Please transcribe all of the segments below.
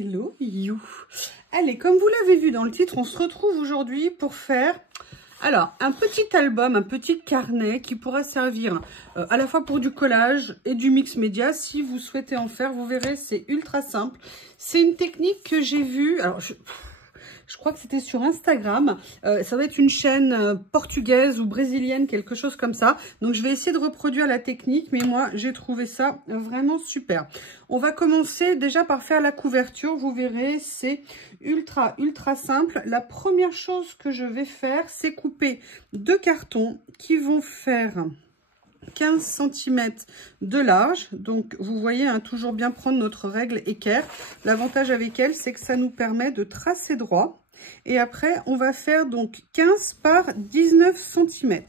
Hello you. Allez, comme vous l'avez vu dans le titre, on se retrouve aujourd'hui pour faire alors un petit album, un petit carnet qui pourra servir à la fois pour du collage et du mix média. Si vous souhaitez en faire, vous verrez, c'est ultra simple. C'est une technique que j'ai vue. Alors je crois que c'était sur Instagram. Ça doit être une chaîne portugaise ou brésilienne, quelque chose comme ça. Donc, je vais essayer de reproduire la technique. Mais moi, j'ai trouvé ça vraiment super. On va commencer déjà par faire la couverture. Vous verrez, c'est ultra simple. La première chose que je vais faire, c'est couper deux cartons qui vont faire 15 cm de large. Donc vous voyez, hein, toujours bien prendre notre règle équerre. L'avantage avec elle, c'est que ça nous permet de tracer droit. Et après, on va faire donc 15 par 19 cm.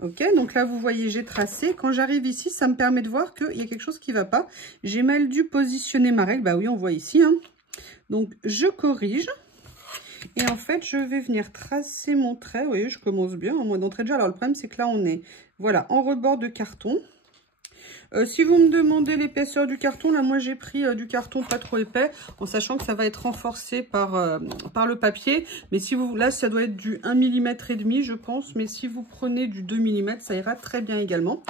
Ok, donc là, vous voyez, j'ai tracé. Quand j'arrive ici, ça me permet de voir qu'il y a quelque chose qui ne va pas. J'ai mal dû positionner ma règle. Bah oui, on voit ici. Hein. Donc, je corrige. Et en fait, je vais venir tracer mon trait. Vous voyez, je commence bien en mode entrée de jeu. Alors, le problème, c'est que là, on est, voilà, en rebord de carton. Si vous me demandez l'épaisseur du carton, là, moi, j'ai pris du carton pas trop épais, en sachant que ça va être renforcé par le papier. Mais si vous, là, ça doit être du 1,5 mm, je pense. Mais si vous prenez du 2 mm, ça ira très bien également.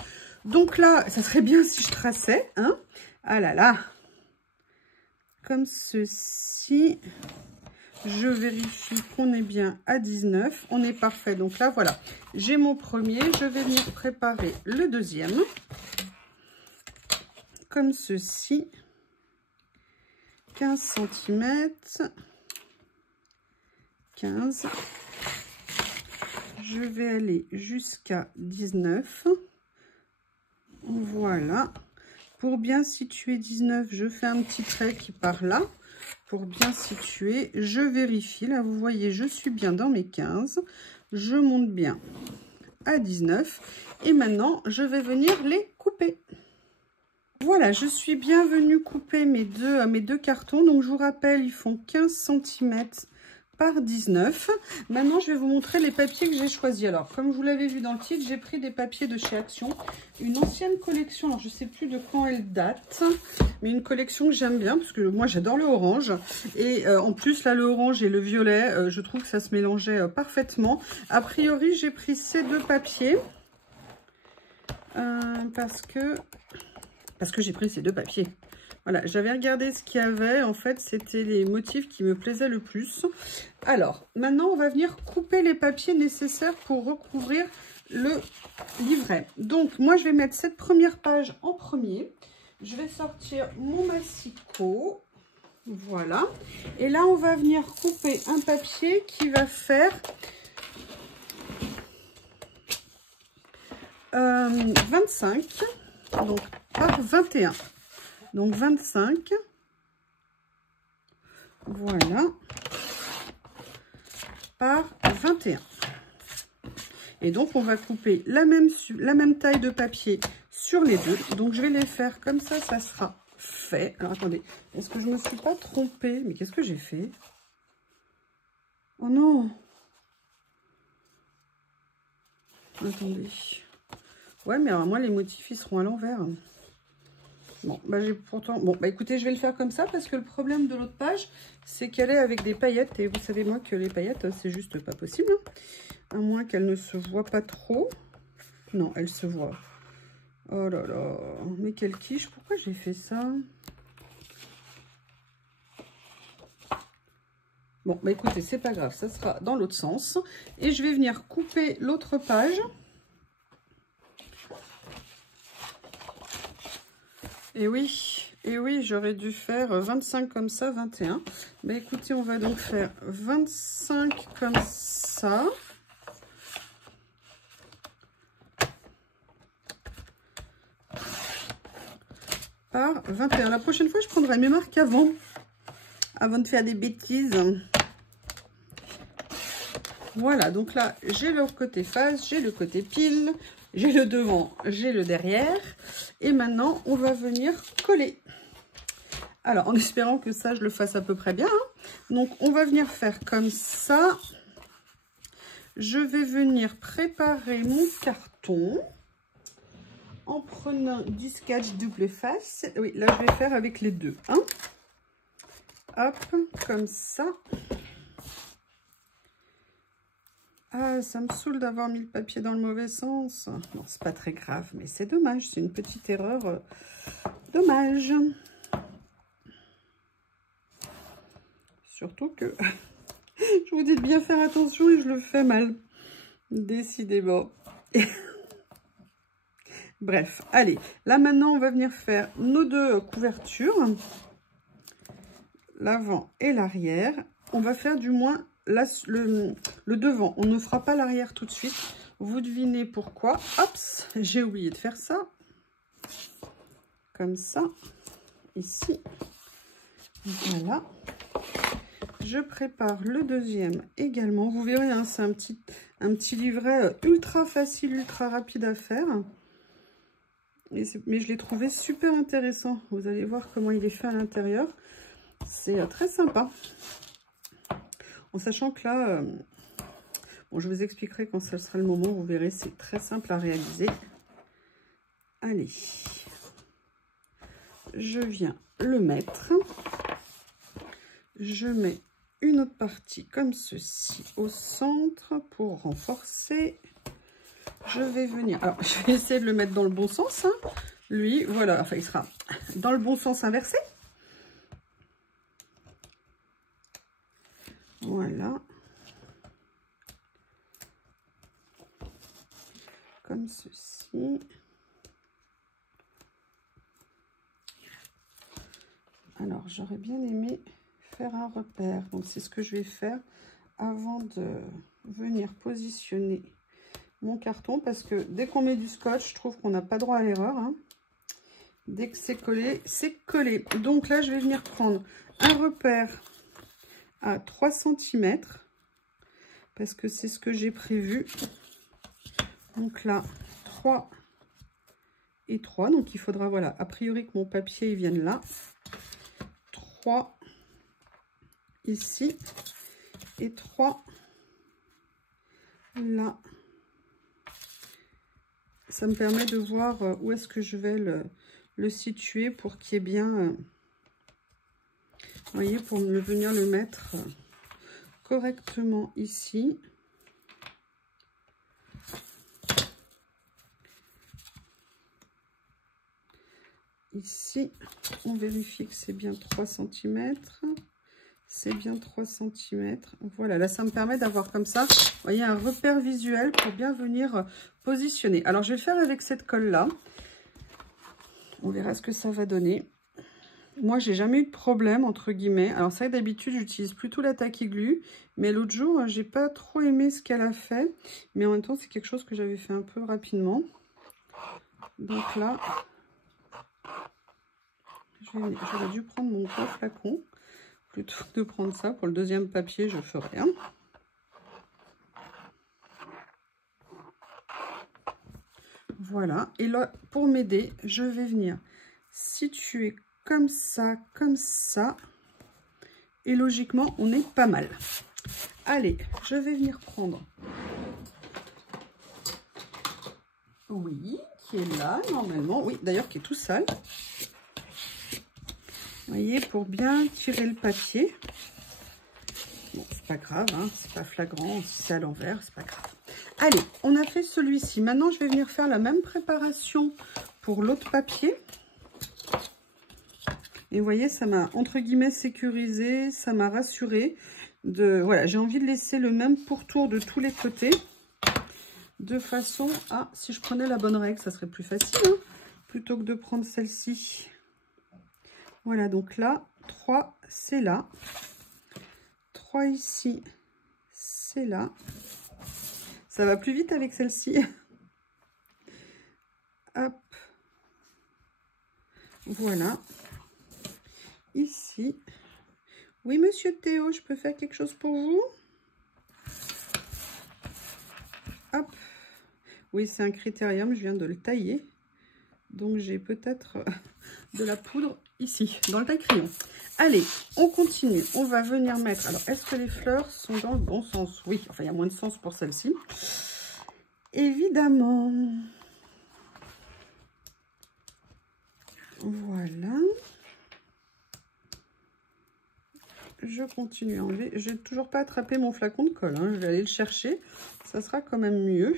Donc là, ça serait bien si je traçais, hein. Ah là là. Comme ceci. Je vérifie qu'on est bien à 19. On est parfait. Donc là, voilà. J'ai mon premier. Je vais venir préparer le deuxième. Comme ceci. 15 cm. 15. Je vais aller jusqu'à 19. Voilà. Pour bien situer 19, je fais un petit trait qui part là. Pour bien situer, je vérifie. Là, vous voyez, je suis bien dans mes 15. Je monte bien à 19. Et maintenant, je vais venir les couper. Voilà, je suis bien venue couper mes deux cartons. Donc, je vous rappelle, ils font 15 cm par 19. Maintenant, je vais vous montrer les papiers que j'ai choisis. Alors, comme vous l'avez vu dans le titre, j'ai pris des papiers de chez Action. Une ancienne collection, alors je ne sais plus de quand elle date, mais une collection que j'aime bien, parce que moi, j'adore le orange. Et en plus, là, le orange et le violet, je trouve que ça se mélangeait parfaitement. A priori, j'ai pris ces deux papiers parce que j'ai pris ces deux papiers. Voilà, j'avais regardé ce qu'il y avait. En fait, c'était les motifs qui me plaisaient le plus. Alors, maintenant, on va venir couper les papiers nécessaires pour recouvrir le livret. Donc, moi, je vais mettre cette première page en premier. Je vais sortir mon massicot. Voilà. Et là, on va venir couper un papier qui va faire 25, donc par 21. Donc 25, voilà, par 21. Et donc, on va couper la même taille de papier sur les deux. Donc, je vais les faire comme ça, ça sera fait. Alors, attendez, est-ce que je ne me suis pas trompée? Mais qu'est-ce que j'ai fait? Oh non! Attendez. Ouais, mais alors moi, les motifs, ils seront à l'envers. Bon, bah j'ai pourtant... Bon, bah écoutez, je vais le faire comme ça parce que le problème de l'autre page, c'est qu'elle est avec des paillettes. Et vous savez, moi, que les paillettes, c'est juste pas possible. Hein. À moins qu'elles ne se voient pas trop. Non, elles se voient. Oh là là. Mais quelle quiche. Pourquoi j'ai fait ça? Bon, bah écoutez, c'est pas grave. Ça sera dans l'autre sens. Et je vais venir couper l'autre page. Et oui, j'aurais dû faire 25 comme ça, 21. Mais écoutez, on va donc faire 25 comme ça. Par 21. La prochaine fois, je prendrai mes marques avant de faire des bêtises. Voilà, donc là, j'ai le côté face, j'ai le côté pile, j'ai le devant, j'ai le derrière. Et maintenant, on va venir coller. Alors, en espérant que ça, je le fasse à peu près bien. Hein. Donc, on va venir faire comme ça. Je vais venir préparer mon carton en prenant du scotch double face. Oui, là, je vais faire avec les deux. Hein. hop, comme ça. Ah, ça me saoule d'avoir mis le papier dans le mauvais sens. Non, c'est pas très grave, mais c'est dommage. C'est une petite erreur. Dommage. Surtout que je vous dis de bien faire attention et je le fais mal. Décidément. Bref, allez. Là, maintenant, on va venir faire nos deux couvertures. L'avant et l'arrière. On va faire du moins le devant. On ne fera pas l'arrière tout de suite. Vous devinez pourquoi. Hop, j'ai oublié de faire ça. Comme ça. Ici. Voilà. Je prépare le deuxième également. Vous verrez, hein, c'est un petit livret ultra facile, ultra rapide à faire. Mais je l'ai trouvé super intéressant. Vous allez voir comment il est fait à l'intérieur. C'est très sympa. En sachant que là, bon, je vous expliquerai quand ce sera le moment. Vous verrez, c'est très simple à réaliser. Allez. Je viens le mettre. Je mets une autre partie comme ceci au centre pour renforcer. Je vais venir, alors je vais essayer de le mettre dans le bon sens, hein. Lui, voilà, enfin il sera dans le bon sens inversé. Voilà. Comme ceci. Alors j'aurais bien aimé faire un repère, donc c'est ce que je vais faire avant de venir positionner mon carton, parce que dès qu'on met du scotch, je trouve qu'on n'a pas droit à l'erreur, hein. Dès que c'est collé, c'est collé. Donc là, je vais venir prendre un repère à 3 cm, parce que c'est ce que j'ai prévu. Donc là, 3 et 3. Donc il faudra, voilà, a priori que mon papier il vienne là. 3 ici et 3 là. Ça me permet de voir où est-ce que je vais le situer pour qu'il y ait bien, vous voyez, pour venir le mettre correctement ici. Ici, on vérifie que c'est bien 3 cm. C'est bien 3 cm. Voilà, là, ça me permet d'avoir comme ça, vous voyez, un repère visuel pour bien venir positionner. Alors, je vais le faire avec cette colle-là. On verra ce que ça va donner. Moi, j'ai jamais eu de problème, entre guillemets. Alors, ça, d'habitude, j'utilise plutôt la Tacky Glue. Mais l'autre jour, j'ai pas trop aimé ce qu'elle a fait. Mais en même temps, c'est quelque chose que j'avais fait un peu rapidement. Donc là, j'aurais dû prendre mon gros flacon. Plutôt que de prendre ça. Pour le deuxième papier, je ferai un. Voilà. Et là, pour m'aider, je vais venir situer comme ça, comme ça. Et logiquement, on est pas mal. Allez, je vais venir prendre. Oui, qui est là, normalement. Oui, d'ailleurs, qui est tout sale. Vous voyez, pour bien tirer le papier. Bon, c'est pas grave, hein, c'est pas flagrant. Si c'est à l'envers, c'est pas grave. Allez, on a fait celui-ci. Maintenant, je vais venir faire la même préparation pour l'autre papier. Et vous voyez, ça m'a, entre guillemets, sécurisé, ça m'a rassuré. Voilà, j'ai envie de laisser le même pourtour de tous les côtés. De façon à, si je prenais la bonne règle, ça serait plus facile, hein, plutôt que de prendre celle-ci. Voilà, donc là, 3, c'est là. 3 ici, c'est là. Ça va plus vite avec celle-ci. Hop. Voilà. Ici. Oui, monsieur Théo, je peux faire quelque chose pour vous? Hop. Oui, c'est un critérium, je viens de le tailler. Donc, j'ai peut-être de la poudre ici, dans le taille-crayon. Allez, on continue. On va venir mettre... Alors, est-ce que les fleurs sont dans le bon sens? Oui, enfin, il y a moins de sens pour celle-ci. Évidemment. Voilà. je continue à enlever. Je n'ai toujours pas attrapé mon flacon de colle, hein. Je vais aller le chercher. Ça sera quand même mieux.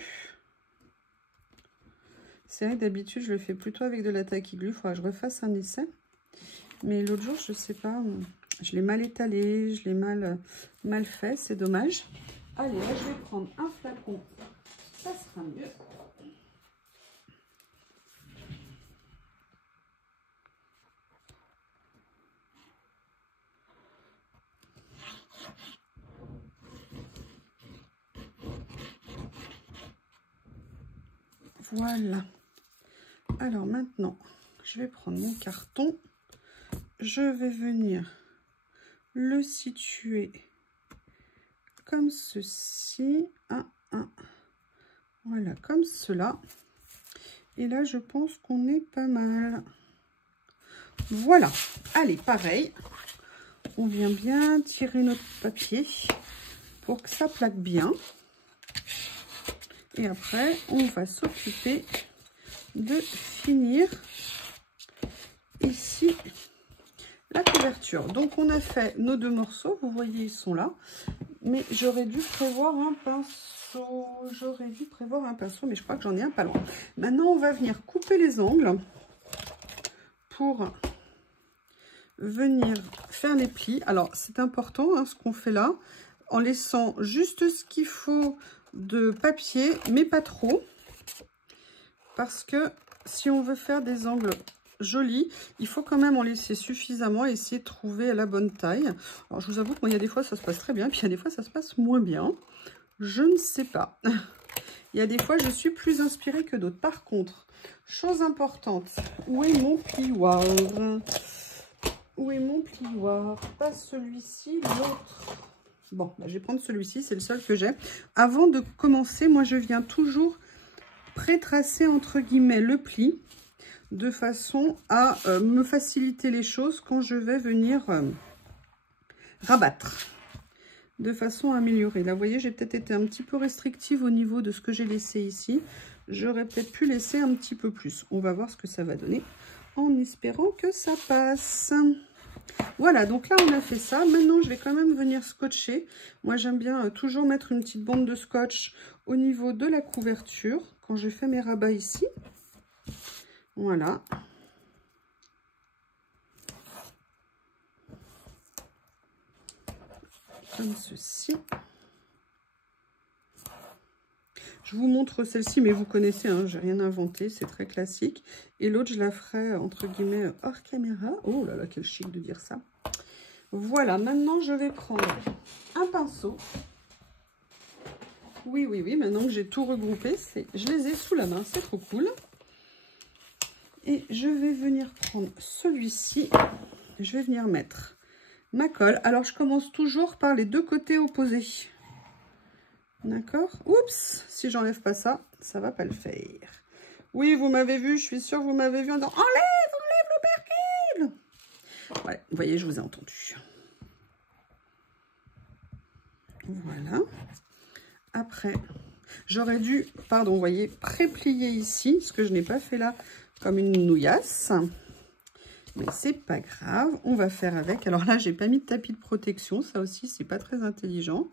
C'est vrai que d'habitude, je le fais plutôt avec de la tacky glue. Il faudra que je refasse un essai. Mais l'autre jour, je ne sais pas, je l'ai mal étalé, je l'ai mal fait. C'est dommage. Allez, là, je vais prendre un flacon. Ça sera mieux. Voilà. Alors maintenant, je vais prendre mon carton. Je vais venir le situer comme ceci. Voilà, comme cela. Et là, je pense qu'on est pas mal. Voilà. Allez, pareil. On vient bien tirer notre papier pour que ça plaque bien. Et après, on va s'occuper de finir ici la couverture. Donc, on a fait nos 2 morceaux. Vous voyez, ils sont là. Mais j'aurais dû prévoir un pinceau. Mais je crois que j'en ai un pas loin. Maintenant, on va venir couper les angles pour venir faire les plis. Alors, c'est important, hein, ce qu'on fait là, en laissant juste ce qu'il faut de papier, mais pas trop. Parce que si on veut faire des angles jolis, il faut quand même en laisser suffisamment et essayer de trouver la bonne taille. Alors, je vous avoue que moi, il y a des fois, ça se passe très bien, puis il y a des fois, ça se passe moins bien. Je ne sais pas. Il y a des fois, je suis plus inspirée que d'autres. Par contre, chose importante, où est mon plioir? Où est mon plioir? Pas celui-ci, l'autre. Bon, bah, je vais prendre celui-ci, c'est le seul que j'ai. Avant de commencer, moi, je viens toujours pré-tracer, entre guillemets, le pli, de façon à me faciliter les choses quand je vais venir rabattre. De façon à améliorer. Là, vous voyez, j'ai peut-être été un petit peu restrictive au niveau de ce que j'ai laissé ici. J'aurais peut-être pu laisser un petit peu plus. On va voir ce que ça va donner en espérant que ça passe. Voilà, donc là, on a fait ça. Maintenant, je vais quand même venir scotcher. Moi, j'aime bien toujours mettre une petite bande de scotch au niveau de la couverture quand je fais mes rabats ici. Voilà. Comme ceci. Je vous montre celle-ci, mais vous connaissez, hein, j'ai rien inventé, c'est très classique. Et l'autre, je la ferai, entre guillemets, hors caméra. Oh là là, quel chic de dire ça. Voilà, maintenant, je vais prendre un pinceau. Oui, maintenant que j'ai tout regroupé, je les ai sous la main, c'est trop cool. Et je vais venir prendre celui-ci. Je vais venir mettre ma colle. Alors, je commence toujours par les 2 côtés opposés. D'accord? Oups! Si j'enlève pas ça, ça va pas le faire. Oui, vous m'avez vu, je suis sûre que vous m'avez vu en disant « Enlève l'opercule !» Ouais, vous voyez, je vous ai entendu. Voilà. Après, j'aurais dû, pardon, vous voyez, pré-plier ici, ce que je n'ai pas fait là, comme une nouillasse. Mais c'est pas grave, on va faire avec. Alors là, j'ai pas mis de tapis de protection, ça aussi, c'est pas très intelligent.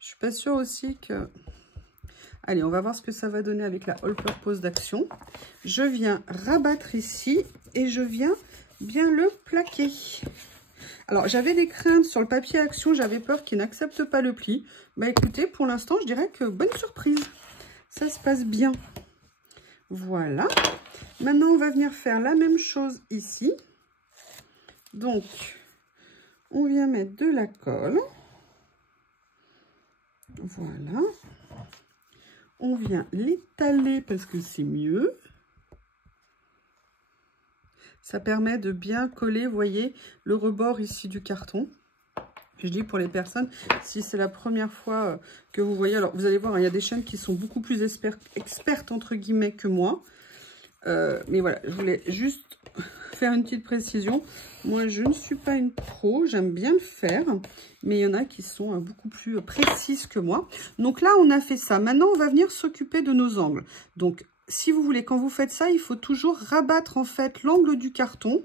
Je suis pas sûre aussi que... Allez, on va voir ce que ça va donner avec la All Purpose d'Action. Je viens rabattre ici et je viens bien le plaquer. Alors, j'avais des craintes sur le papier Action, j'avais peur qu'il n'accepte pas le pli. Bah écoutez, pour l'instant, je dirais que bonne surprise. Ça se passe bien. Voilà. Maintenant, on va venir faire la même chose ici. Donc, on vient mettre de la colle. Voilà. On vient l'étaler parce que c'est mieux. Ça permet de bien coller, vous voyez, le rebord ici du carton. Je dis pour les personnes, si c'est la première fois que vous voyez, alors vous allez voir, il y a des chaînes qui sont beaucoup plus expertes entre guillemets que moi. Mais voilà, je voulais juste faire une petite précision. Moi, je ne suis pas une pro, j'aime bien le faire, mais il y en a qui sont beaucoup plus précises que moi. Donc là, on a fait ça. Maintenant, on va venir s'occuper de nos angles. Donc, si vous voulez, quand vous faites ça, il faut toujours rabattre en fait l'angle du carton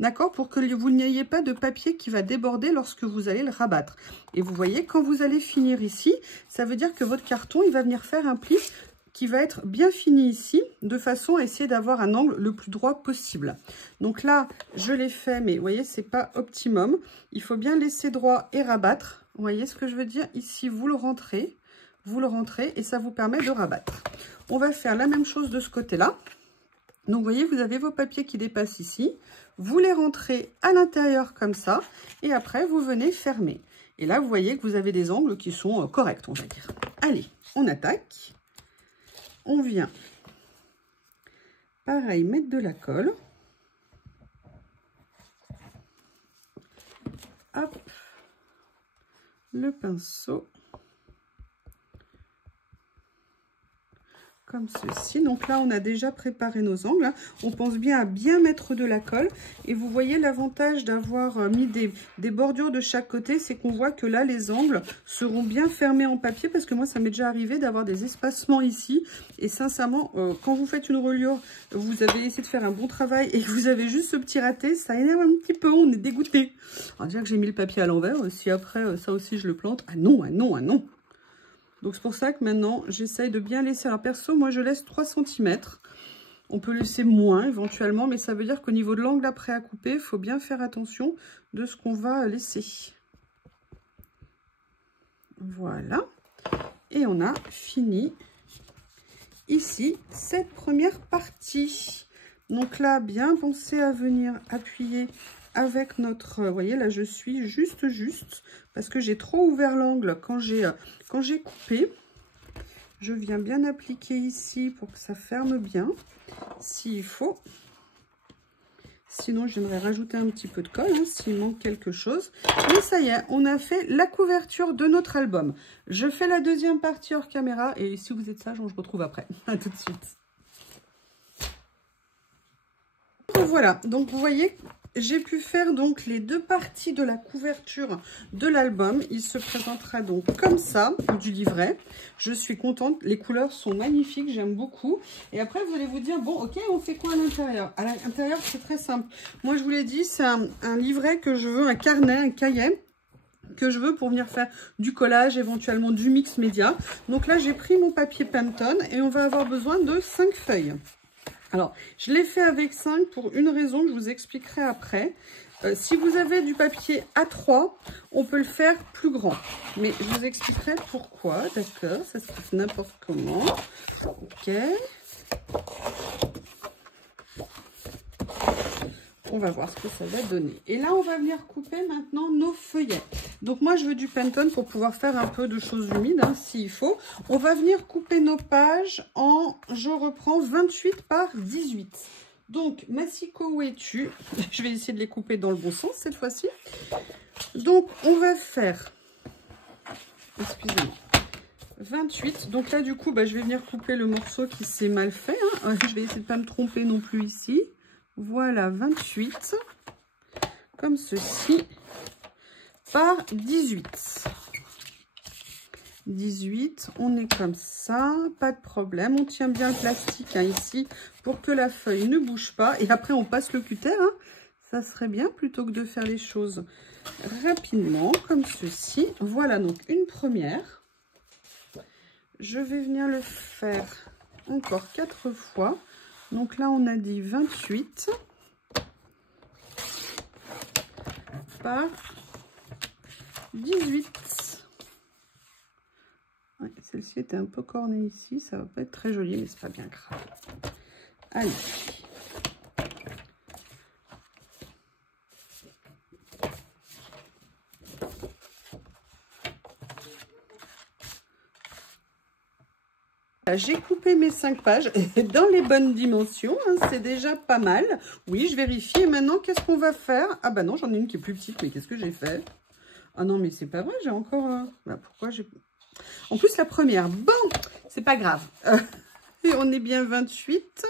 d'accord, pour que vous n'ayez pas de papier qui va déborder lorsque vous allez le rabattre. Et vous voyez, quand vous allez finir ici, ça veut dire que votre carton, il va venir faire un pli qui va être bien fini ici, de façon à essayer d'avoir un angle le plus droit possible. Donc là, je l'ai fait, mais vous voyez, c'est pas optimum. Il faut bien laisser droit et rabattre. Vous voyez ce que je veux dire? Ici, vous le rentrez et ça vous permet de rabattre. On va faire la même chose de ce côté-là. Donc, vous voyez, vous avez vos papiers qui dépassent ici. Vous les rentrez à l'intérieur comme ça. Et après, vous venez fermer. Et là, vous voyez que vous avez des angles qui sont corrects, on va dire. Allez, on attaque. On vient, pareil, mettre de la colle. Hop, le pinceau. Comme ceci. Donc là, on a déjà préparé nos angles. On pense bien à bien mettre de la colle. Et vous voyez l'avantage d'avoir mis des bordures de chaque côté, c'est qu'on voit que là, les angles seront bien fermés en papier. Parce que moi, ça m'est déjà arrivé d'avoir des espacements ici. Et sincèrement, quand vous faites une reliure, vous avez essayé de faire un bon travail et que vous avez juste ce petit raté, ça énerve un petit peu. On est dégoûté. Alors déjà que j'ai mis le papier à l'envers, si après, ça aussi, je le plante. Ah non, ah non, ah non. Donc, c'est pour ça que maintenant, j'essaye de bien laisser. Alors, perso, moi, je laisse 3 cm. On peut laisser moins, éventuellement, mais ça veut dire qu'au niveau de l'angle après à couper, il faut bien faire attention de ce qu'on va laisser. Voilà. Et on a fini ici cette première partie. Donc là, bien penser à venir appuyer avec notre, vous voyez, là, je suis juste, parce que j'ai trop ouvert l'angle quand j'ai coupé. Je viens bien appliquer ici pour que ça ferme bien, s'il faut. Sinon, j'aimerais rajouter un petit peu de colle, hein, s'il manque quelque chose. Mais ça y est, on a fait la couverture de notre album. Je fais la deuxième partie hors caméra, et si vous êtes sage, on se retrouve après. À tout de suite. Voilà, donc vous voyez, j'ai pu faire donc les 2 parties de la couverture de l'album. Il se présentera donc comme ça, du livret. Je suis contente, les couleurs sont magnifiques, j'aime beaucoup. Et après, vous allez vous dire, bon, ok, on fait quoi à l'intérieur? À l'intérieur, c'est très simple. Moi, je vous l'ai dit, c'est un livret que je veux, un carnet, un cahier que je veux pour venir faire du collage, éventuellement du mix média. Donc là, j'ai pris mon papier Pantone et on va avoir besoin de 5 feuilles. Alors, je l'ai fait avec 5 pour une raison que je vous expliquerai après. Si vous avez du papier A3, on peut le faire plus grand. Mais je vous expliquerai pourquoi, d'accord? Ça se passe n'importe comment. Ok. On va voir ce que ça va donner. Et là, on va venir couper maintenant nos feuillets. Donc moi, je veux du Pantone pour pouvoir faire un peu de choses humides, hein, s'il faut. On va venir couper nos pages en, je reprends, 28 par 18. Donc, Massiko, où es-tu? Je vais essayer de les couper dans le bon sens cette fois-ci. Donc, on va faire, excusez-moi, 28. Donc là, du coup, bah, je vais venir couper le morceau qui s'est mal fait. Hein. Je vais essayer de ne pas me tromper non plus ici. Voilà, 28, comme ceci, par 18. 18, on est comme ça, pas de problème. On tient bien le plastique, hein, ici pour que la feuille ne bouge pas. Et après, on passe le cutter. Hein. Ça serait bien plutôt que de faire les choses rapidement, comme ceci. Voilà, donc une première. Je vais venir le faire encore 4 fois. Donc là, on a dit 28 par 18. Ouais, celle-ci était un peu cornée ici. Ça va pas être très joli, mais c'est pas bien grave. Allez. J'ai coupé mes 5 pages dans les bonnes dimensions, hein, c'est déjà pas mal. Oui, je vérifie. Et maintenant, qu'est-ce qu'on va faire? Ah bah non, j'en ai une qui est plus petite, mais qu'est-ce que j'ai fait? Ah non, mais c'est pas vrai, j'ai encore... Bah, pourquoi j'ai... En plus, la première, bon, c'est pas grave. Et on est bien 28.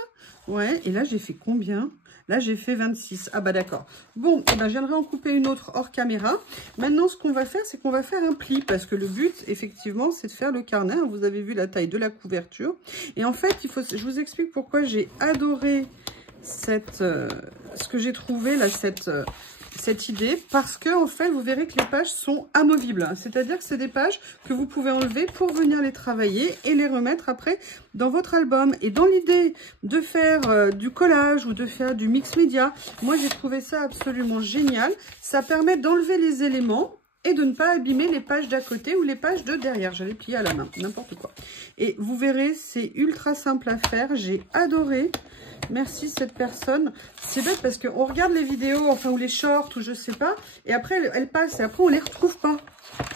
Ouais, et là, j'ai fait combien? Là, j'ai fait 26. Ah bah d'accord. Bon, eh ben, je viendrai en couper une autre hors caméra. Maintenant, ce qu'on va faire, c'est qu'on va faire un pli. Parce que le but, effectivement, c'est de faire le carnet. Vous avez vu la taille de la couverture. Et en fait, je vous explique pourquoi j'ai adoré ce que j'ai trouvé là, cette idée, parce que en fait vous verrez que les pages sont amovibles, c'est-à-dire que c'est des pages que vous pouvez enlever pour venir les travailler et les remettre après dans votre album. Et dans l'idée de faire du collage ou de faire du mix média, moi j'ai trouvé ça absolument génial. Ça permet d'enlever les éléments et de ne pas abîmer les pages d'à côté ou les pages de derrière. J'allais plier à la main, n'importe quoi. Et vous verrez, c'est ultra simple à faire. J'ai adoré. Merci cette personne. C'est bête parce qu'on regarde les vidéos, enfin, ou les shorts, ou je sais pas, et après, elles passent, et après, on les retrouve pas.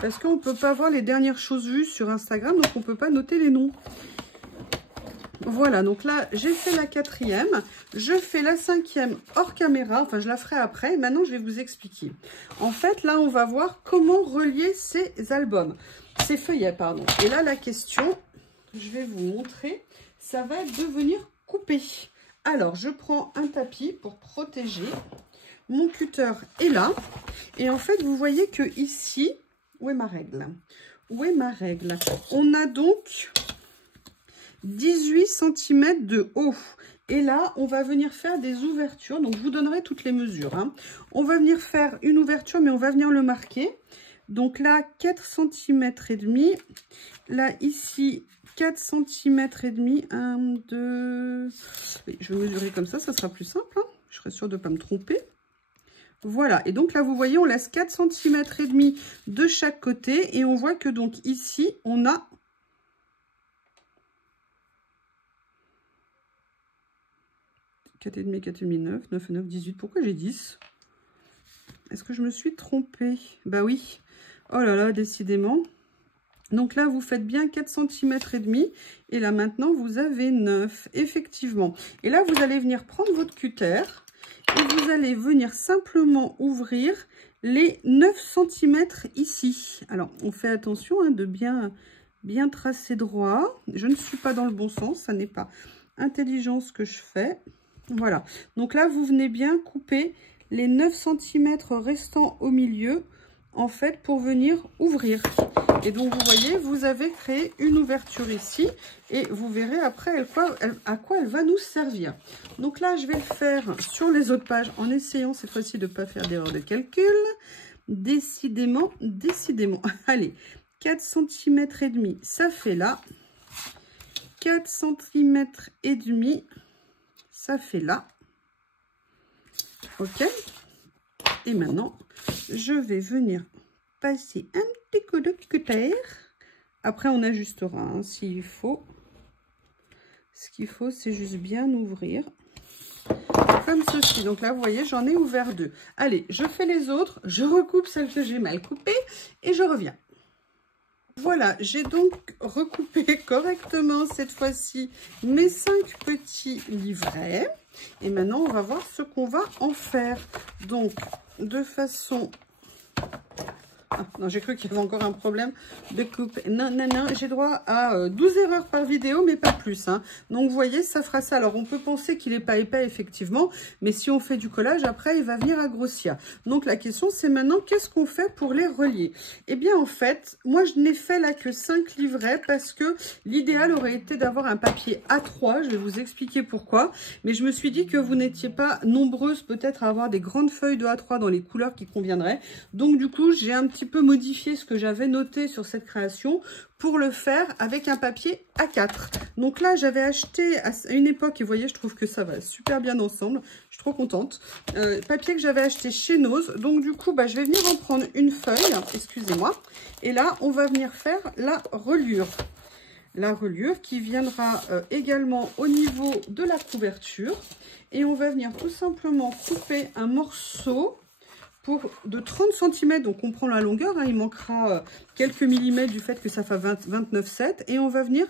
Parce qu'on ne peut pas voir les dernières choses vues sur Instagram, donc on ne peut pas noter les noms. Voilà, donc là, j'ai fait la 4e. Je fais la 5e hors caméra. Enfin, je la ferai après. Maintenant, je vais vous expliquer. En fait, là, on va voir comment relier ces albums. Ces feuillets, pardon. Et là, la question, je vais vous montrer, ça va être de venir couper. Alors, je prends un tapis pour protéger. Mon cutter est là. Et en fait, vous voyez que ici, où est ma règle? Où est ma règle? On a donc 18 cm de haut. Et là, on va venir faire des ouvertures. Donc, je vous donnerai toutes les mesures. Hein. On va venir faire une ouverture, mais on va venir le marquer. Donc là, 4 cm et demi. Là, ici, 4 cm et demi. 1, 2... Oui, je vais mesurer comme ça sera plus simple. Hein. Je serai sûre de ne pas me tromper. Voilà. Et donc là, vous voyez, on laisse 4 cm et demi de chaque côté. Et on voit que donc ici, on a 4,5, 4,5, 9, 9 et 9, 18. Pourquoi j'ai 10? Est-ce que je me suis trompée? Bah oui. Oh là là, décidément. Donc là, vous faites bien 4 cm et demi. Et là, maintenant, vous avez 9. Effectivement. Et là, vous allez venir prendre votre cutter. Et vous allez venir simplement ouvrir les 9 cm ici. Alors, on fait attention hein, de bien tracer droit. Je ne suis pas dans le bon sens. Ça n'est pas intelligent ce que je fais. Voilà, donc là, vous venez bien couper les 9 cm restants au milieu, en fait, pour venir ouvrir. Et donc, vous voyez, vous avez créé une ouverture ici, et vous verrez après à quoi elle va nous servir. Donc là, je vais le faire sur les autres pages, en essayant cette fois-ci de ne pas faire d'erreur de calcul. Décidément. Allez, 4 cm et demi, ça fait là. 4 cm et demi. Ça fait là. Ok. Et maintenant, je vais venir passer un petit coup de cutter. Après, on ajustera hein, s'il faut. Ce qu'il faut, c'est juste bien ouvrir. Comme ceci. Donc là, vous voyez, j'en ai ouvert 2. Allez, je fais les autres. Je recoupe celles que j'ai mal coupées. Et je reviens. Voilà, j'ai donc recoupé correctement cette fois-ci mes 5 petits livrets. Et maintenant, on va voir ce qu'on va en faire. Donc, de façon... Ah, non, j'ai cru qu'il y avait encore un problème de coupe. Non, j'ai droit à 12 erreurs par vidéo, mais pas plus. Hein. Donc, vous voyez, ça fera ça. Alors, on peut penser qu'il n'est pas épais, effectivement, mais si on fait du collage, après, il va venir à grossir. Donc, la question, c'est maintenant, qu'est-ce qu'on fait pour les relier? Eh bien, en fait, moi, je n'ai fait là que 5 livrets parce que l'idéal aurait été d'avoir un papier A3. Je vais vous expliquer pourquoi. Mais je me suis dit que vous n'étiez pas nombreuses, peut-être, à avoir des grandes feuilles de A3 dans les couleurs qui conviendraient. Donc, du coup, j'ai un petit peu modifier ce que j'avais noté sur cette création pour le faire avec un papier A4. Donc là, j'avais acheté à une époque, et vous voyez, je trouve que ça va super bien ensemble. Je suis trop contente. Papier que j'avais acheté chez Nose. Donc du coup, je vais venir en prendre une feuille, excusez-moi. Et là, on va venir faire la reliure. La reliure qui viendra également au niveau de la couverture. Et on va venir tout simplement couper un morceau de 30 cm, donc on prend la longueur, hein, il manquera quelques millimètres du fait que ça fait 29,7 et on va venir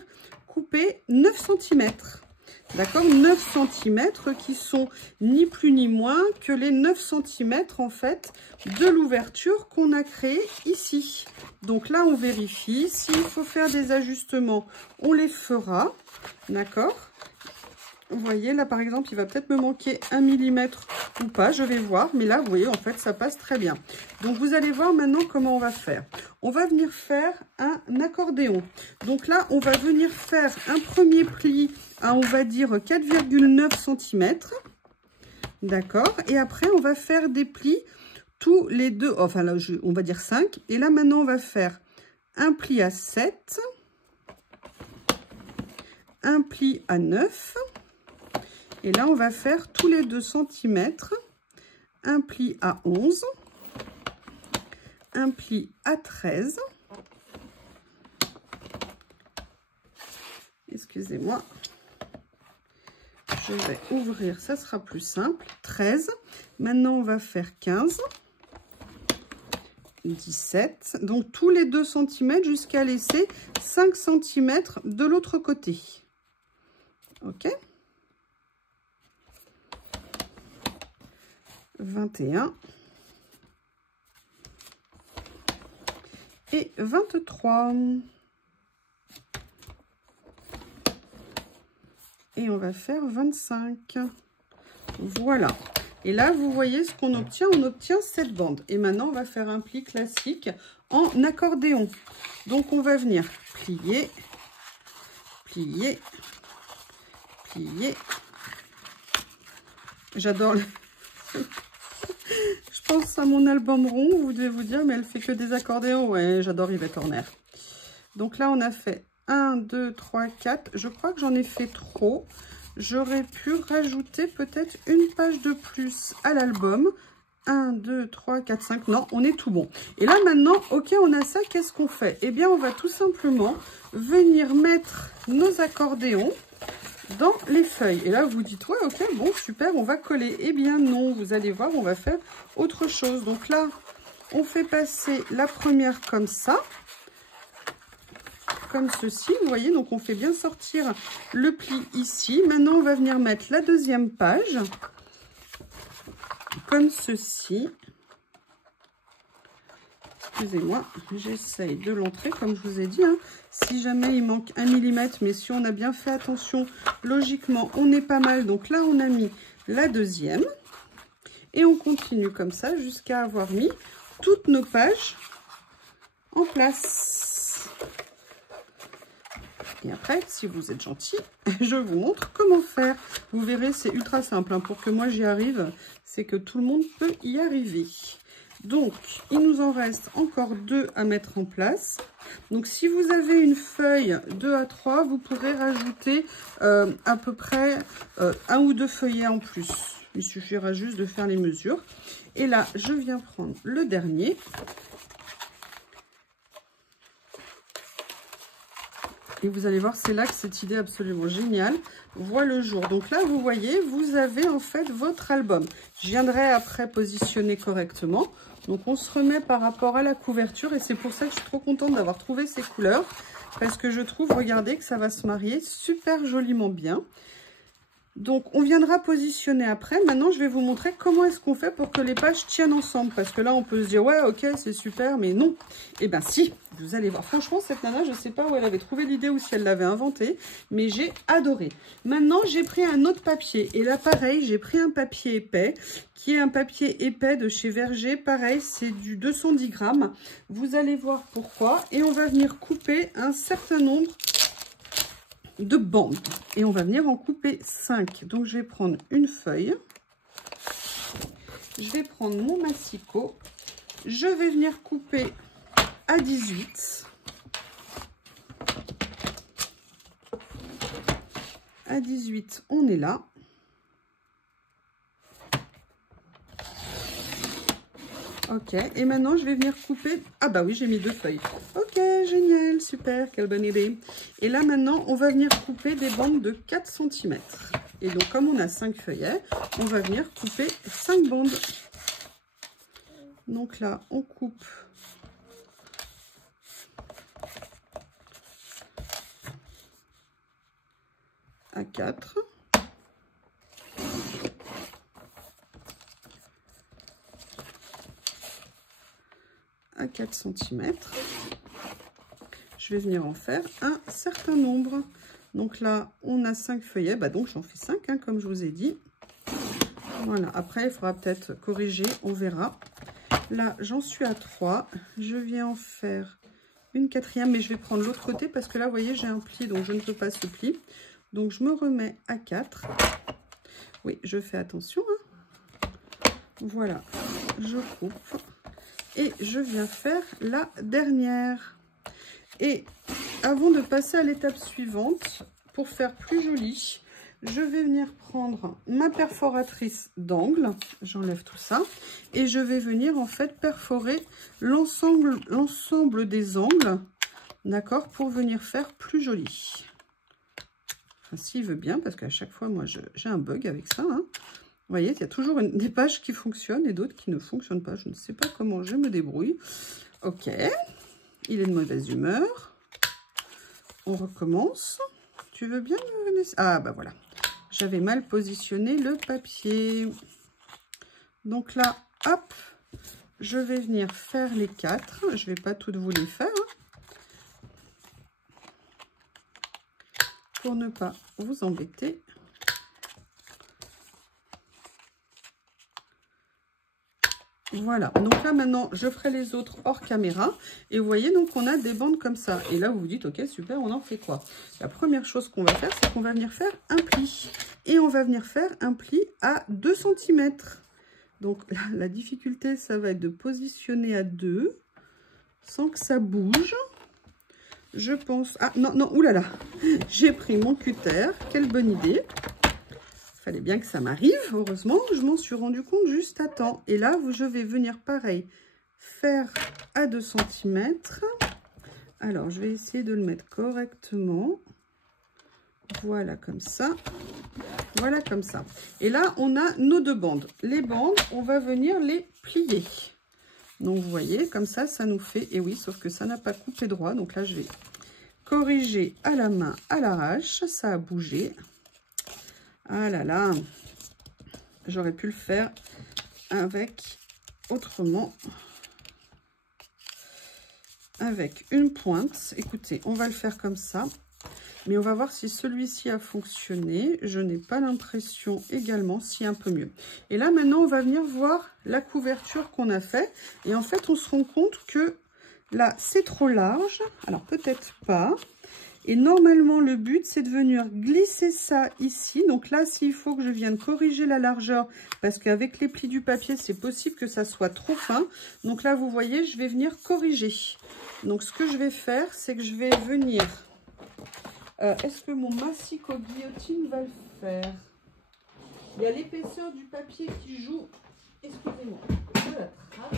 couper 9 cm. D'accord, 9 cm qui sont ni plus ni moins que les 9 cm en fait de l'ouverture qu'on a créée ici. Donc là, on vérifie. S'il faut faire des ajustements, on les fera. D'accord. Vous voyez, là, par exemple, il va peut-être me manquer 1 mm ou pas. Je vais voir. Mais là, vous voyez, en fait, ça passe très bien. Donc, vous allez voir maintenant comment on va faire. On va venir faire un accordéon. Donc là, on va venir faire un premier pli à, on va dire, 4,9 cm. D'accord. Et après, on va faire des plis tous les deux. Enfin, là, on va dire 5. Et là, maintenant, on va faire un pli à 7. Un pli à 9. Et là, on va faire tous les 2 cm. Un pli à 11. Un pli à 13. Excusez-moi. Je vais ouvrir, ça sera plus simple. 13. Maintenant, on va faire 15. 17. Donc, tous les 2 cm jusqu'à laisser 5 cm de l'autre côté. OK. 21. Et 23. Et on va faire 25. Voilà. Et là, vous voyez ce qu'on obtient. On obtient cette bande. Et maintenant, on va faire un pli classique en accordéon. Donc, on va venir plier, plier, plier. J'adore le... Je pense à mon album rond. Vous devez vous dire, mais elle fait que des accordéons. Ouais, j'adore Yvette Horner. Donc là, on a fait 1, 2, 3, 4. Je crois que j'en ai fait trop. J'aurais pu rajouter peut-être une page de plus à l'album. 1, 2, 3, 4, 5. Non, on est tout bon. Et là, maintenant, OK, on a ça. Qu'est-ce qu'on fait? Eh bien, on va tout simplement venir mettre nos accordéons dans les feuilles. Et là, vous dites, ouais, OK, bon, super, on va coller. Eh bien, non, vous allez voir, on va faire autre chose. Donc là, on fait passer la première comme ça. Comme ceci, vous voyez, donc on fait bien sortir le pli ici. Maintenant, on va venir mettre la deuxième page, comme ceci. Excusez-moi, j'essaye de l'entrer, comme je vous ai dit. Hein. Si jamais il manque 1 mm, mais si on a bien fait attention, logiquement, on est pas mal. Donc là, on a mis la deuxième. Et on continue comme ça jusqu'à avoir mis toutes nos pages en place. Et après, si vous êtes gentil, je vous montre comment faire. Vous verrez, c'est ultra simple. Hein. Pour que moi j'y arrive, c'est que tout le monde peut y arriver. Donc, il nous en reste encore 2 à mettre en place. Donc, si vous avez une feuille 2 à 3, vous pourrez rajouter à peu près 1 ou 2 feuillets en plus. Il suffira juste de faire les mesures. Et là, je viens prendre le dernier. Et vous allez voir, c'est là que cette idée absolument géniale voit le jour. Donc là, vous voyez, vous avez en fait votre album. Je viendrai après positionner correctement. Donc on se remet par rapport à la couverture. Et c'est pour ça que je suis trop contente d'avoir trouvé ces couleurs. Parce que je trouve, regardez, que ça va se marier super joliment bien. Donc, on viendra positionner après. Maintenant, je vais vous montrer comment est-ce qu'on fait pour que les pages tiennent ensemble. Parce que là, on peut se dire, ouais, ok, c'est super, mais non. Eh bien, si, vous allez voir. Franchement, cette nana, je ne sais pas où elle avait trouvé l'idée ou si elle l'avait inventée, mais j'ai adoré. Maintenant, j'ai pris un autre papier. Et là, pareil, j'ai pris un papier épais, qui est un papier épais de chez Verger. Pareil, c'est du 210 grammes. Vous allez voir pourquoi. Et on va venir couper un certain nombre de bandes et on va venir en couper 5. Donc je vais prendre une feuille, je vais prendre mon massicot, je vais venir couper à 18. À 18, on est là. Ok, et maintenant je vais venir couper... Ah bah oui, j'ai mis 2 feuilles. Ok, génial, super, quelle bonne idée. Et là maintenant, on va venir couper des bandes de 4 cm. Et donc comme on a 5 feuillets, on va venir couper 5 bandes. Donc là, on coupe à 4. À 4 cm. Je vais venir en faire un certain nombre. Donc là, on a 5 feuillets. Bah donc, j'en fais 5, hein, comme je vous ai dit. Voilà. Après, il faudra peut-être corriger. On verra. Là, j'en suis à 3. Je viens en faire une 4e. Mais je vais prendre l'autre côté parce que là, vous voyez, j'ai un pli. Donc, je ne peux pas ce pli. Donc, je me remets à 4. Oui, je fais attention. Hein. Voilà, je coupe et je viens faire la dernière. Et avant de passer à l'étape suivante, pour faire plus joli, je vais venir prendre ma perforatrice d'angle, j'enlève tout ça, et je vais venir en fait perforer l'ensemble des angles, d'accord, pour venir faire plus joli. Enfin, s'il veut bien, parce qu'à chaque fois, moi, j'ai un bug avec ça, hein. Vous voyez, il y a toujours des pages qui fonctionnent et d'autres qui ne fonctionnent pas. Je ne sais pas comment je me débrouille. Ok, il est de mauvaise humeur. On recommence. Tu veux bien me venir? Ah, bah voilà. J'avais mal positionné le papier. Donc là, hop, je vais venir faire les 4. Je ne vais pas toutes vous les faire, hein, pour ne pas vous embêter. Voilà, donc là maintenant je ferai les autres hors caméra et vous voyez donc on a des bandes comme ça et là vous vous dites ok super, on en fait quoi? La première chose qu'on va faire, c'est qu'on va venir faire un pli et on va venir faire un pli à 2 cm. Donc là, la difficulté ça va être de positionner à 2 sans que ça bouge. Je pense, ah non non, oulala, j'ai pris mon cutter, quelle bonne idée. Fallait bien que ça m'arrive, heureusement, je m'en suis rendu compte juste à temps. Et là, je vais venir pareil, faire à 2 cm. Alors, je vais essayer de le mettre correctement. Voilà, comme ça. Voilà, comme ça. Et là, on a nos 2 bandes. Les bandes, on va venir les plier. Donc, vous voyez, comme ça, ça nous fait... Et oui, sauf que ça n'a pas coupé droit. Donc là, je vais corriger à la main, à l'arrache. Ça a bougé. Ah là là, j'aurais pu le faire avec autrement, avec une pointe. Écoutez, on va le faire comme ça, mais on va voir si celui-ci a fonctionné. Je n'ai pas l'impression également, si un peu mieux. Et là, maintenant, on va venir voir la couverture qu'on a fait. Et en fait, on se rend compte que là, c'est trop large. Alors, peut-être pas. Et normalement, le but, c'est de venir glisser ça ici. Donc là, s'il faut que je vienne corriger la largeur, parce qu'avec les plis du papier, c'est possible que ça soit trop fin. Donc là, vous voyez, je vais venir corriger. Donc, ce que je vais faire, c'est que je vais venir... Est-ce que mon massicot guillotine va le faire? Il y a l'épaisseur du papier qui joue. Excusez-moi, je la trappe.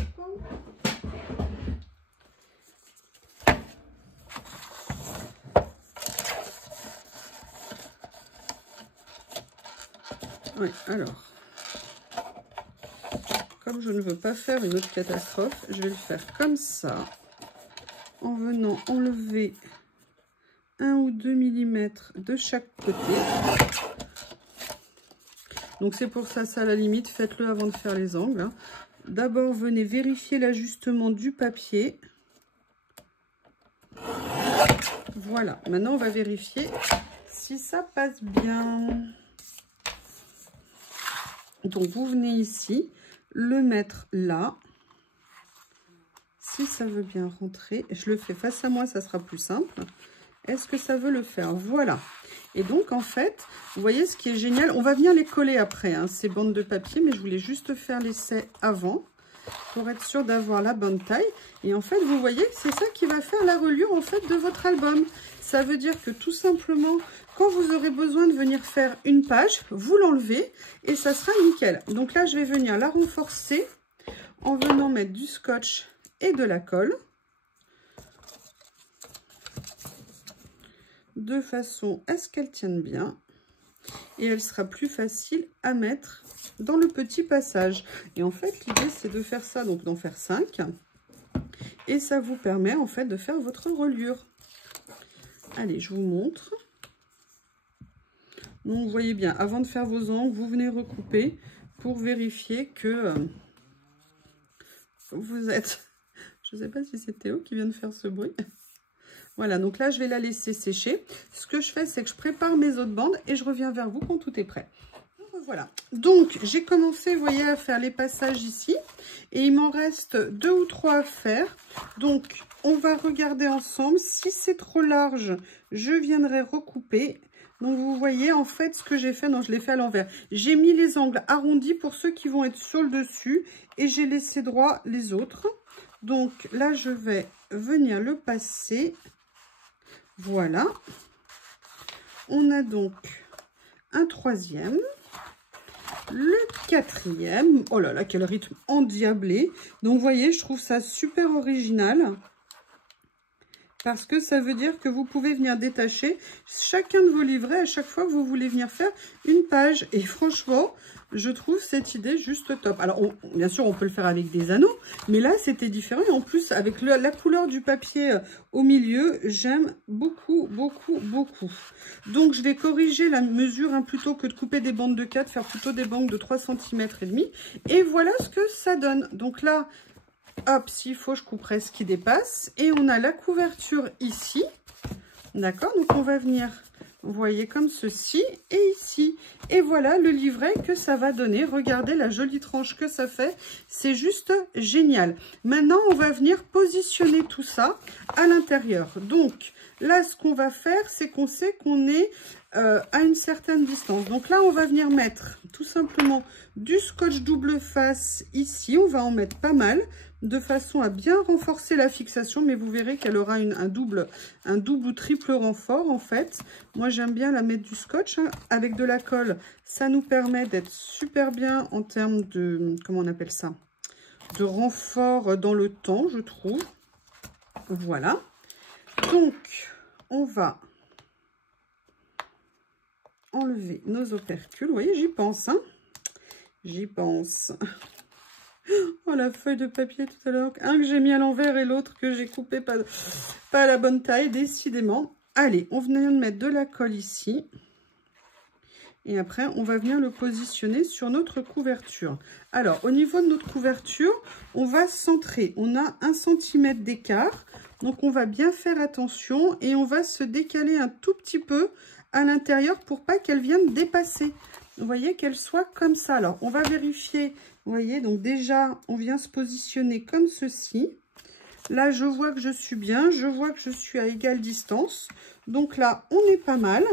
Oui, alors, comme je ne veux pas faire une autre catastrophe, je vais le faire comme ça, en venant enlever 1 ou 2 mm de chaque côté. Donc c'est pour ça, à la limite, faites-le avant de faire les angles. Hein. D'abord, venez vérifier l'ajustement du papier. Voilà, maintenant on va vérifier si ça passe bien. Donc, vous venez ici, le mettre là. Si ça veut bien rentrer, je le fais face à moi, ça sera plus simple. Est-ce que ça veut le faire? Voilà. Et donc, en fait, vous voyez ce qui est génial. On va venir les coller après, hein, ces bandes de papier, mais je voulais juste faire l'essai avant pour être sûr d'avoir la bonne taille. Et en fait, vous voyez, c'est ça qui va faire la reliure, en fait, de votre album. Ça veut dire que tout simplement... Quand vous aurez besoin de venir faire une page, vous l'enlevez et ça sera nickel. Donc là, je vais venir la renforcer en venant mettre du scotch et de la colle. De façon à ce qu'elle tienne bien. Et elle sera plus facile à mettre dans le petit passage. Et en fait, l'idée, c'est de faire ça, donc d'en faire 5. Et ça vous permet en fait de faire votre reliure. Allez, je vous montre. Donc, vous voyez bien, avant de faire vos angles, vous venez recouper pour vérifier que vous êtes... Je ne sais pas si c'est Théo qui vient de faire ce bruit. Voilà, donc là, je vais la laisser sécher. Ce que je fais, c'est que je prépare mes autres bandes et je reviens vers vous quand tout est prêt. Voilà, donc j'ai commencé, vous voyez, à faire les passages ici. Et il m'en reste 2 ou 3 à faire. Donc, on va regarder ensemble. Si c'est trop large, je viendrai recouper. Donc, vous voyez, en fait, ce que j'ai fait, non, je l'ai fait à l'envers. J'ai mis les angles arrondis pour ceux qui vont être sur le dessus et j'ai laissé droit les autres. Donc, là, je vais venir le passer. Voilà. On a donc un troisième. Le quatrième. Oh là là, quel rythme endiablé. Donc, vous voyez, je trouve ça super original. Parce que ça veut dire que vous pouvez venir détacher chacun de vos livrets à chaque fois que vous voulez venir faire une page. Et franchement, je trouve cette idée juste top. Alors, bien sûr, on peut le faire avec des anneaux, mais là, c'était différent. Et en plus, avec la couleur du papier au milieu, j'aime beaucoup, beaucoup, beaucoup. Donc, je vais corriger la mesure, hein, plutôt que de couper des bandes de 4, faire plutôt des bandes de 3 cm et demi. Et voilà ce que ça donne. Donc là, hop, s'il faut, je couperai ce qui dépasse. Et on a la couverture ici. D'accord? Donc, on va venir, vous voyez, comme ceci et ici. Et voilà le livret que ça va donner. Regardez la jolie tranche que ça fait. C'est juste génial. Maintenant, on va venir positionner tout ça à l'intérieur. Donc, là, ce qu'on va faire, c'est qu'on sait qu'on est à une certaine distance. Donc là, on va venir mettre tout simplement du scotch double face ici. On va en mettre pas mal, de façon à bien renforcer la fixation, mais vous verrez qu'elle aura un double ou triple renfort en fait. Moi j'aime bien la mettre du scotch, hein. Avec de la colle, ça nous permet d'être super bien en termes de, comment on appelle ça, de renfort dans le temps, je trouve. Voilà. Donc, on va enlever nos opercules. Vous voyez, j'y pense, hein. J'y pense. Oh, la feuille de papier tout à l'heure. Un que j'ai mis à l'envers et l'autre que j'ai coupé pas à la bonne taille, décidément. Allez, on vient de mettre de la colle ici. Et après, on va venir le positionner sur notre couverture. Alors, au niveau de notre couverture, on va centrer. On a 1 cm d'écart. Donc, on va bien faire attention et on va se décaler un tout petit peu à l'intérieur pour pas qu'elle vienne dépasser. Vous voyez, qu'elle soit comme ça. Alors, on va vérifier. Vous voyez, donc déjà, on vient se positionner comme ceci. Là, je vois que je suis bien. Je vois que je suis à égale distance. Donc là, on est pas mal.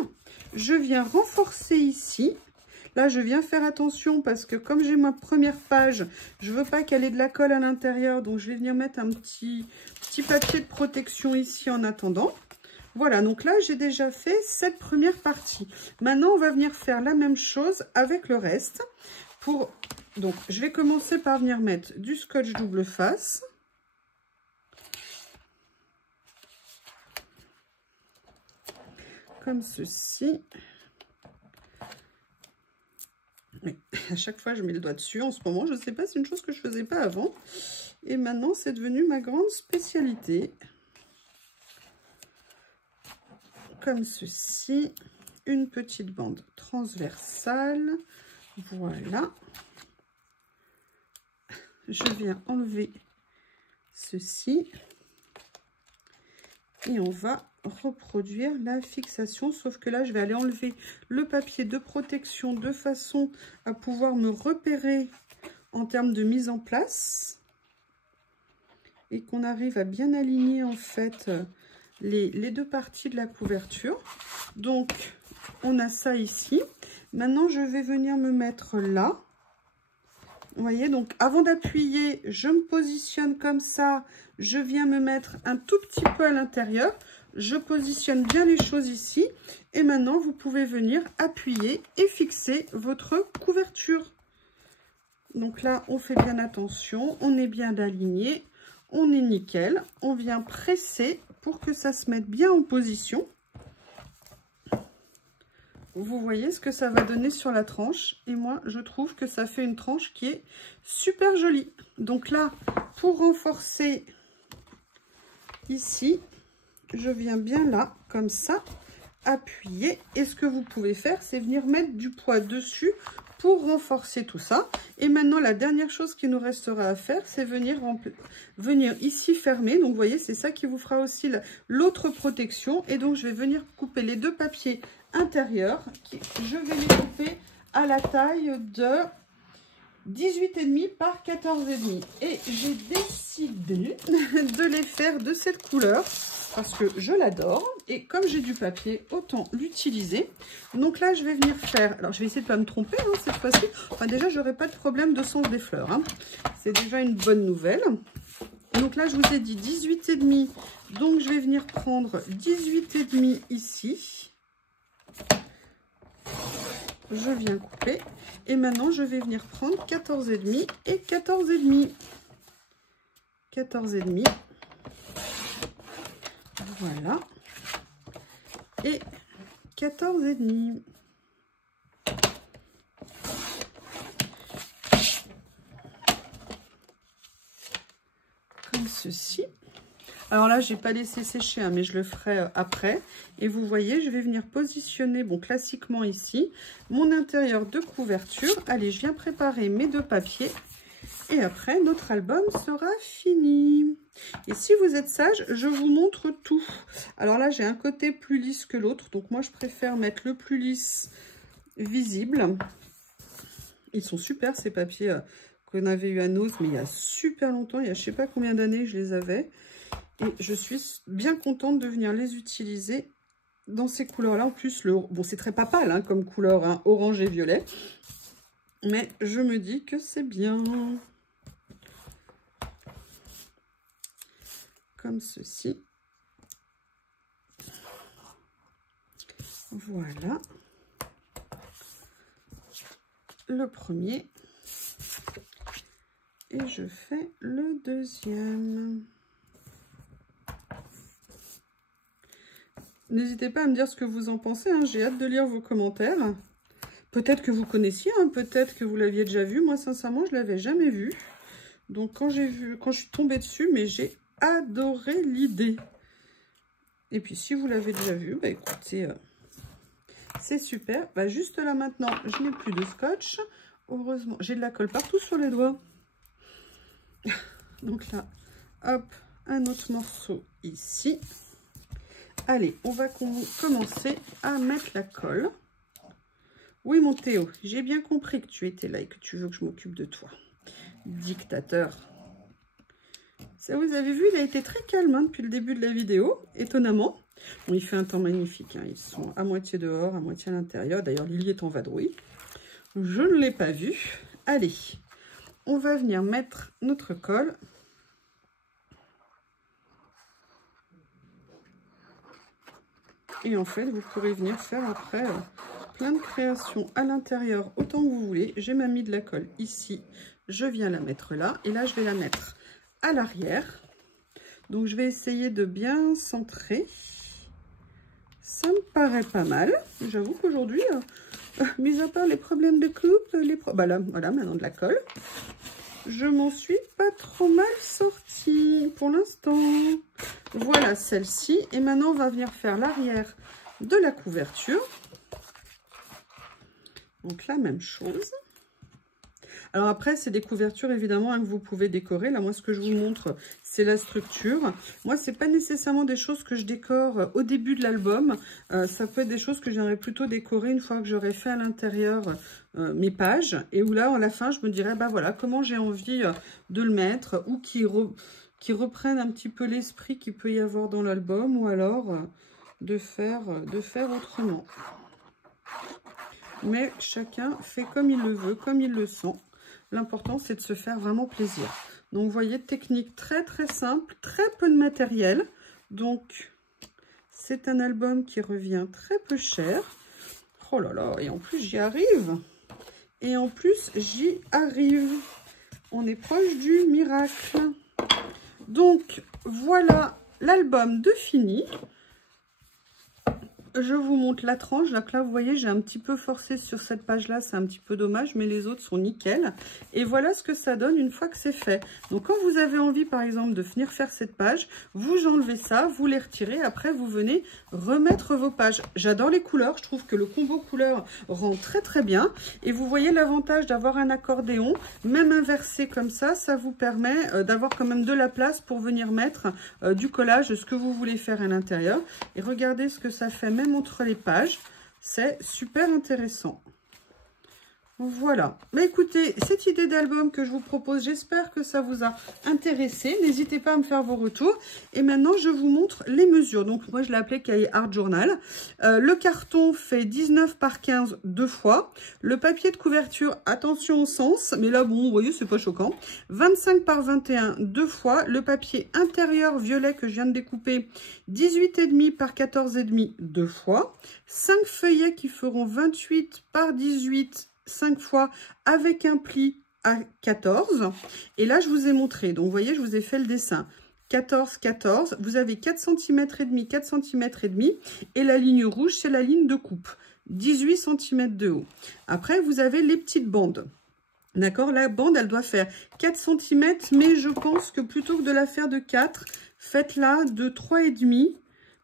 Je viens renforcer ici. Là, je viens faire attention parce que comme j'ai ma première page, je veux pas qu'elle ait de la colle à l'intérieur. Donc, je vais venir mettre un petit papier de protection ici en attendant. Voilà, donc là, j'ai déjà fait cette première partie. Maintenant, on va venir faire la même chose avec le reste. Donc, je vais commencer par venir mettre du scotch double face. Comme ceci. Oui, à chaque fois, je mets le doigt dessus. En ce moment, je ne sais pas, c'est une chose que je ne faisais pas avant. Et maintenant, c'est devenu ma grande spécialité. Comme ceci. Une petite bande transversale. Voilà. Je viens enlever ceci. Et on va reproduire la fixation, sauf que là je vais aller enlever le papier de protection de façon à pouvoir me repérer en termes de mise en place et qu'on arrive à bien aligner en fait les deux parties de la couverture. Donc on a ça ici. Maintenant je vais venir me mettre là. Vous voyez, donc avant d'appuyer, je me positionne comme ça, je viens me mettre un tout petit peu à l'intérieur, je positionne bien les choses ici, et maintenant vous pouvez venir appuyer et fixer votre couverture. Donc là, on fait bien attention, on est bien aligné, on est nickel, on vient presser pour que ça se mette bien en position. Vous voyez ce que ça va donner sur la tranche. Et moi, je trouve que ça fait une tranche qui est super jolie. Donc là, pour renforcer ici, je viens bien là, comme ça, appuyer. Et ce que vous pouvez faire, c'est venir mettre du poids dessus pour renforcer tout ça. Et maintenant, la dernière chose qui nous restera à faire, c'est venir ici fermer. Donc, vous voyez, c'est ça qui vous fera aussi l'autre protection. Et donc, je vais venir couper les deux papiers intérieurs. Je vais les couper à la taille de 18,5 par 14,5. Et j'ai décidé de les faire de cette couleur. parce que je l'adore. Et comme j'ai du papier, autant l'utiliser. Donc là, je vais venir faire... Alors, je vais essayer de ne pas me tromper hein, cette fois-ci. Enfin, déjà, j'aurai pas de problème de sens des fleurs. Hein. C'est déjà une bonne nouvelle. Donc là, je vous ai dit 18,5. Donc, je vais venir prendre 18,5 ici. Je viens couper. Et maintenant, je vais venir prendre 14,5 et 14,5. 14,5. Voilà. Et 14,5. Comme ceci. Alors là, j'ai pas laissé sécher, hein, mais je le ferai après. Et vous voyez, je vais venir positionner, bon, classiquement ici, mon intérieur de couverture. Allez, je viens préparer mes deux papiers. Et après, notre album sera fini. Et si vous êtes sage, je vous montre tout. Alors là, j'ai un côté plus lisse que l'autre. Donc moi, je préfère mettre le plus lisse visible. Ils sont super, ces papiers qu'on avait eu à Noz, mais il y a super longtemps. Il y a je ne sais pas combien d'années je les avais. Et je suis bien contente de venir les utiliser dans ces couleurs-là. En plus, bon, c'est très papal hein, comme couleur, hein, orange et violet. Mais je me dis que c'est bien. Comme ceci. Voilà. Le premier. Et je fais le deuxième. N'hésitez pas à me dire ce que vous en pensez, hein. J'ai hâte de lire vos commentaires. Peut-être que vous connaissiez, hein. Peut-être que vous l'aviez déjà vu. Moi, sincèrement, je ne l'avais jamais vu. Donc, quand je suis tombée dessus, mais j'ai adoré l'idée. Et puis, si vous l'avez déjà vu, bah écoutez, c'est super. Bah, juste là, maintenant, je n'ai plus de scotch. Heureusement, j'ai de la colle partout sur les doigts. Donc là, hop, un autre morceau ici. Allez, on va commencer à mettre la colle. Oui, mon Théo, j'ai bien compris que tu étais là et que tu veux que je m'occupe de toi. Dictateur. Ça, vous avez vu, il a été très calme hein, depuis le début de la vidéo, étonnamment. Bon, il fait un temps magnifique. Hein. Ils sont à moitié dehors, à moitié à l'intérieur. D'ailleurs, Lily est en vadrouille. Je ne l'ai pas vu. Allez, on va venir mettre notre colle. Et en fait, vous pourrez venir faire après plein de créations à l'intérieur autant que vous voulez. J'ai mis de la colle ici. Je viens la mettre là. Et là, je vais la mettre à l'arrière. Donc, je vais essayer de bien centrer. Ça me paraît pas mal. J'avoue qu'aujourd'hui, mis à part les problèmes de coupe, bah là, voilà, maintenant de la colle, je m'en suis pas trop mal sortie pour l'instant. Voilà celle-ci. Et maintenant, on va venir faire l'arrière de la couverture. Donc, la même chose. Alors après, c'est des couvertures, évidemment, hein, que vous pouvez décorer. Là, moi, ce que je vous montre, c'est la structure. Moi, c'est pas nécessairement des choses que je décore au début de l'album. Ça peut être des choses que j'aimerais plutôt décorer une fois que j'aurai fait à l'intérieur mes pages. Et où là, à la fin, je me dirais, bah voilà, comment j'ai envie de le mettre. Ou qui reprennent un petit peu l'esprit qu'il peut y avoir dans l'album. Ou alors de faire autrement. Mais chacun fait comme il le veut, comme il le sent. L'important, c'est de se faire vraiment plaisir. Donc, vous voyez, technique très, très simple, très peu de matériel. Donc, c'est un album qui revient très peu cher. Oh là là, et en plus, j'y arrive. Et en plus, j'y arrive. On est proche du miracle. Donc, voilà l'album de fini. Je vous montre la tranche. Donc là, vous voyez, j'ai un petit peu forcé sur cette page-là. C'est un petit peu dommage, mais les autres sont nickel. Et voilà ce que ça donne une fois que c'est fait. Donc, quand vous avez envie, par exemple, de venir faire cette page, vous enlevez ça, vous les retirez. Après, vous venez remettre vos pages. J'adore les couleurs. Je trouve que le combo couleur rend très, très bien. Et vous voyez l'avantage d'avoir un accordéon. Même inversé comme ça, ça vous permet d'avoir quand même de la place pour venir mettre du collage, ce que vous voulez faire à l'intérieur. Et regardez ce que ça fait même entre les pages, c'est super intéressant. Voilà. Bah écoutez, cette idée d'album que je vous propose, j'espère que ça vous a intéressé. N'hésitez pas à me faire vos retours. Et maintenant, je vous montre les mesures. Donc, moi, je l'ai appelé cahier Art Journal. Le carton fait 19 par 15 deux fois. Le papier de couverture, attention au sens, mais là, bon, vous voyez, c'est pas choquant. 25 par 21 deux fois. Le papier intérieur violet que je viens de découper, 18,5 par 14,5 deux fois. 5 feuillets qui feront 28 par 18 5 fois avec un pli à 14. Et là, je vous ai montré. Donc, vous voyez, je vous ai fait le dessin. 14, 14. Vous avez 4 cm et demi, 4 cm et demi. Et la ligne rouge, c'est la ligne de coupe. 18 cm de haut. Après, vous avez les petites bandes. D'accord? La bande, elle doit faire 4 cm. Mais je pense que plutôt que de la faire de 4, faites-la de 3,5.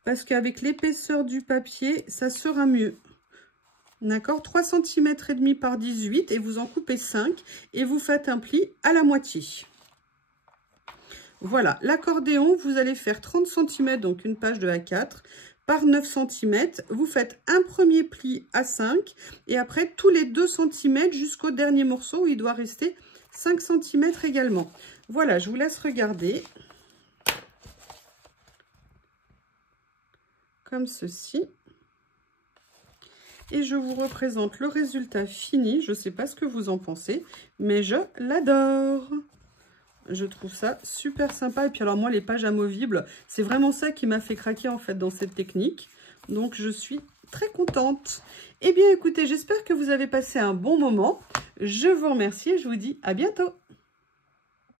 Parce qu'avec l'épaisseur du papier, ça sera mieux. D'accord, 3 cm et demi par 18 et vous en coupez 5 et vous faites un pli à la moitié. Voilà, l'accordéon, vous allez faire 30 cm, donc une page de A4 par 9 cm. Vous faites un premier pli à 5 et après tous les 2 cm jusqu'au dernier morceau où il doit rester 5 cm également. Voilà, je vous laisse regarder. Comme ceci. Et je vous représente le résultat fini. Je ne sais pas ce que vous en pensez, mais je l'adore. Je trouve ça super sympa. Et puis alors moi, les pages amovibles, c'est vraiment ça qui m'a fait craquer en fait dans cette technique. Donc je suis très contente. Eh bien écoutez, j'espère que vous avez passé un bon moment. Je vous remercie et je vous dis à bientôt.